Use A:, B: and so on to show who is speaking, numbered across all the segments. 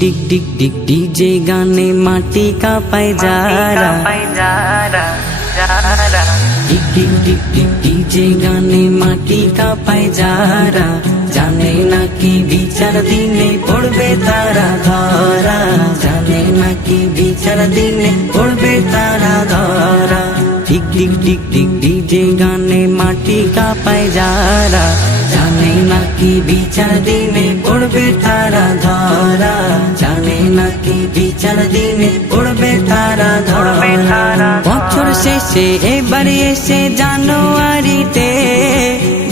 A: डिग डिग डिग DJ गाने माटी का पैजारा। डिग डिग डिग डिग डीजे गाने माटी का पैजारा। जाने ना कि बिचार दिने पड़बे तारा धारा जाने ना कि बिचार दिने पड़बे तारा धारा डिग डिग डिग डिग डीजे गाने माटी का पैजारा। जाने নাকি বিচার দিনে পড়বে তারা ধরা? জানে নাকি বিচার দিনে পড়বে তারা ধরা? বছর শেষে এবারে এসে জানুয়ারিতে,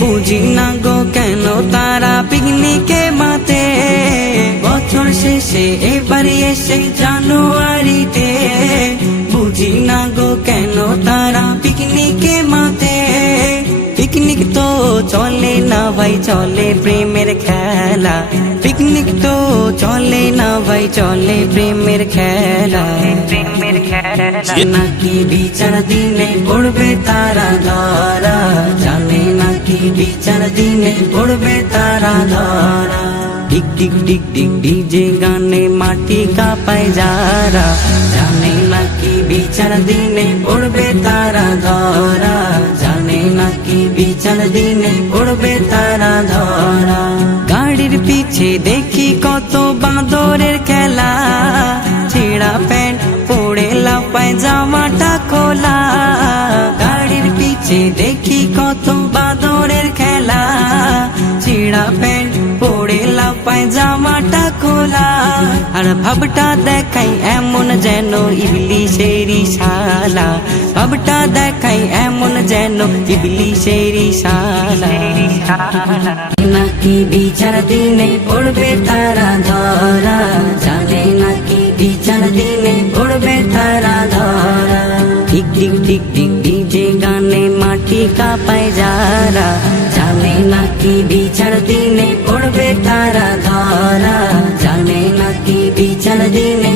A: বুঝি না গো কেন তারা পিকনিকে চলে না ভাই চলে প্রেমের খেলা পিকনিক তো চলে না ভাই চলে প্রেমের খেলা প্রেমের খেলা নাকি বিচার দিনে পড়বে তারা ধরা জানে নাকি বিচার দিনে পড়বে তারা ধরা ডিক ডিক ডিক ডিক ডিজে গানে মাটি কাঁপায় যারা জানে নাকি বিচার দিনে পড়বে তারা ধরা জানে নাকি বিচার দিনে পড়বে তারা ধরা। গাড়ির পিছে দেখি কত বাঁদরের খেলা। ছেঁড়া প্যান্ট পড়ে লাপায় জামাটা খোলা। গাড়ির পিছে দেখি কত বাঁদরের খেলা। ছেঁড়া প্যান্ট পড়ে লাপায় জামাটা খোলা। আর ভাবটা দেখাই এমন যেন ইবলিশেরি শালা ভাবটা দেখাই এমন যেন ইবলিশেরি শালা নাকি বিচার দিনে পড়বে তারা ধরা জানে নাকি বিচার দিনে পড়বে তারা ধরা ঠিক ঠিক ঠিক ঠিক ডিজে গানে মাটি কাঁপায় যারা জানে নাকি বিচার দিনে পড়বে তারা ধরা জানে নাকি বিচার দিনে